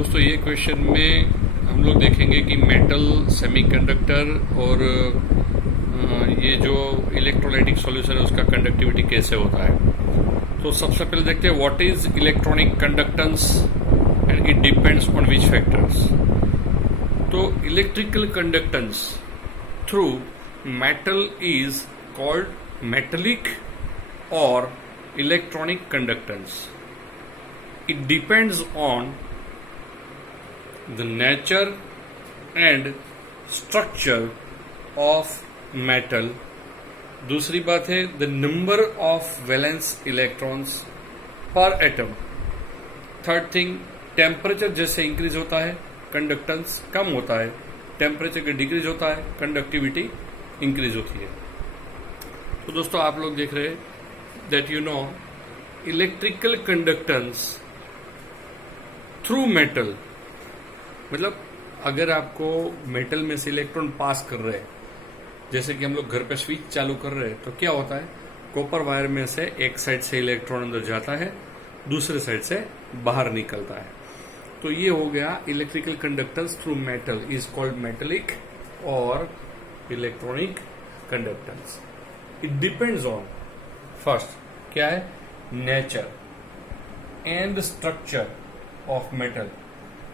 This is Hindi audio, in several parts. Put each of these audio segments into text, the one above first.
दोस्तों ये क्वेश्चन में हम लोग देखेंगे कि मेटल, सेमीकंडक्टर और ये जो इलेक्ट्रोलाइटिक सॉल्यूशन है उसका कंडक्टिविटी कैसे होता है। तो सबसे पहले देखते हैं what is electronic conductance and it depends on which factors. तो electrical conductance through metal is called metallic और electronic conductance. It depends on the nature and structure of metal. दूसरी बात है the number of valence electrons per atom. Third thing, temperature जैसे इंक्रीज होता है कंडक्टेंस कम होता है, टेम्परेचर का डिक्रीज होता है कंडक्टिविटी इंक्रीज होती है। तो दोस्तों आप लोग देख रहे हैं that you know electrical conductance through metal, मतलब अगर आपको मेटल में से इलेक्ट्रॉन पास कर रहे हैं, जैसे कि हम लोग घर पे स्विच चालू कर रहे हैं, तो क्या होता है कॉपर वायर में से एक साइड से इलेक्ट्रॉन अंदर जाता है, दूसरे साइड से बाहर निकलता है। तो ये हो गया electrical conductance through metal is called metallic और electronic conductance. It depends on first क्या है nature and structure of metal.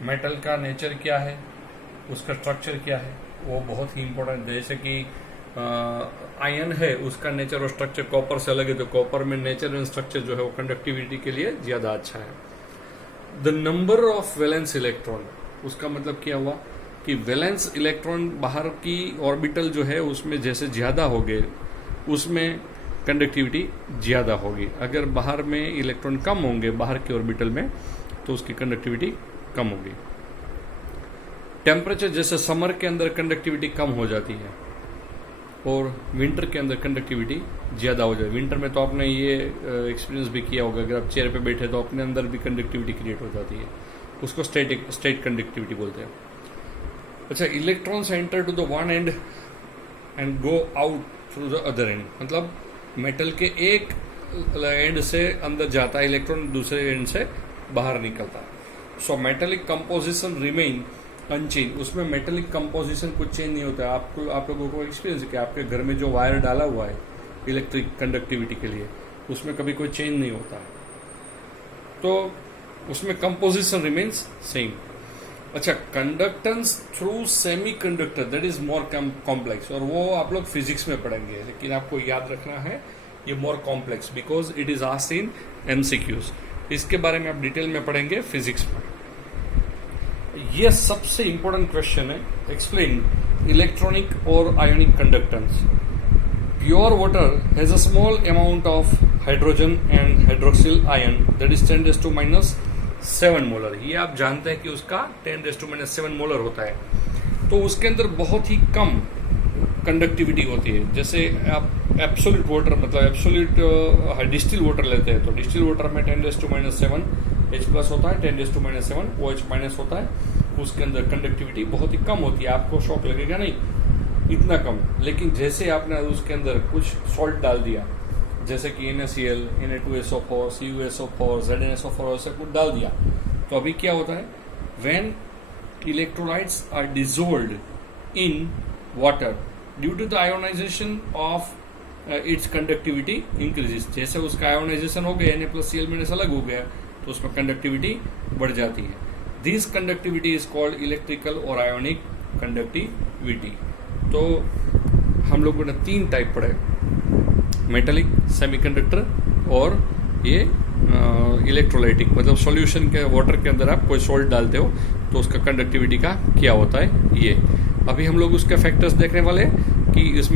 Metal का नेचर क्या है, उसका स्ट्रक्चर क्या है, वो बहुत ही इंपॉर्टेंट है। जैसे कि आयन है, उसका नेचर और स्ट्रक्चर कॉपर से अलग है, तो कॉपर में नेचर एंड स्ट्रक्चर जो है वो कंडक्टिविटी के लिए ज्यादा अच्छा है। The number of valence electron, उसका मतलब क्या हुआ कि वैलेंस इलेक्ट्रॉन बाहर की ऑर्बिटल जो है उसमें जैसे ज्यादा हो गए उसमें कंडक्टिविटी ज्यादा होगी। अगर बाहर में इलेक्ट्रॉन कम होंगे बाहर के ऑर्बिटल में तो उसकी कंडक्टिविटी कम होगी। टेम्परेचर जैसे समर के अंदर कंडक्टिविटी कम हो जाती है और विंटर के अंदर कंडक्टिविटी ज्यादा हो जाती है। विंटर में तो आपने ये एक्सपीरियंस भी किया होगा, अगर आप चेयर पे बैठे तो अपने अंदर भी कंडक्टिविटी क्रिएट हो जाती है, उसको स्टेट कंडक्टिविटी बोलते हैं। अच्छा, electrons enter to the one end and go out through the other end, मतलब मेटल के एक एंड से अंदर जाता है इलेक्ट्रॉन, दूसरे एंड से बाहर निकलता है। सो मेटेलिक कंपोजिशन रिमेन अनचेंज, उसमें मेटेलिक कंपोजिशन कुछ चेंज नहीं होता है। आप लोगों को एक्सपीरियंस है कि आपके घर में जो वायर डाला हुआ है इलेक्ट्रिक कंडक्टिविटी के लिए उसमें कभी कोई चेंज नहीं होता है, तो उसमें कंपोजिशन रिमेन्स सेम। अच्छा, conductance through semi conductor that is more complex, और वो आप लोग फिजिक्स में पढ़ेंगे, लेकिन आपको याद रखना है ये more complex because it is asked in MCQs. इसके बारे में आप डिटेल में पढ़ेंगे फिजिक्स में। यह सबसे इंपॉर्टेंट क्वेश्चन है, एक्सप्लेन इलेक्ट्रॉनिक और ionic conductance. Pure water has a small amount of hydrogen and hydroxyl ion that is 10⁻⁷ molar. ये आप जानते हैं कि उसका 10⁻⁷ मोलर होता है, तो उसके अंदर बहुत ही कम कंडक्टिविटी होती है। जैसे आप एब्सोल्यूट वाटर, मतलब एब्सोल्यूट डिस्टिल वाटर लेते हैं, तो डिस्टिल वाटर में 10⁻⁷ H+ होता है, 10⁻⁷ OH- होता है, उसके अंदर कंडक्टिविटी बहुत ही कम होती है। आपको शॉक लगेगा नहीं इतना कम, लेकिन जैसे आपने उसके अंदर कुछ सॉल्ट डाल दिया, जैसे कि NaCl, Na2SO4, CuSO4, ZnSO4 ऐसा कुछ डाल दिया, तो अभी क्या होता है when electrolytes are dissolved in water due to the ionization of its conductivity increases. जैसे उसका आयोनाइजेशन हो गया, Na+Cl- अलग हो गया, तो उसमें कंडक्टिविटी बढ़ जाती है। This conductivity is called electrical और आयोनिक कंडक्टिविटी। तो हम लोगों ने 3 टाइप पढ़े, मेटेलिक, सेमीकंडक्टर और ये इलेक्ट्रोलाइटिक, मतलब सॉल्यूशन के वाटर के अंदर आप कोई सॉल्ट डालते हो तो उसका कंडक्टिविटी का क्या होता है। ये अभी हम लोग उसके फैक्टर्स देखने वाले हैं कि इसमें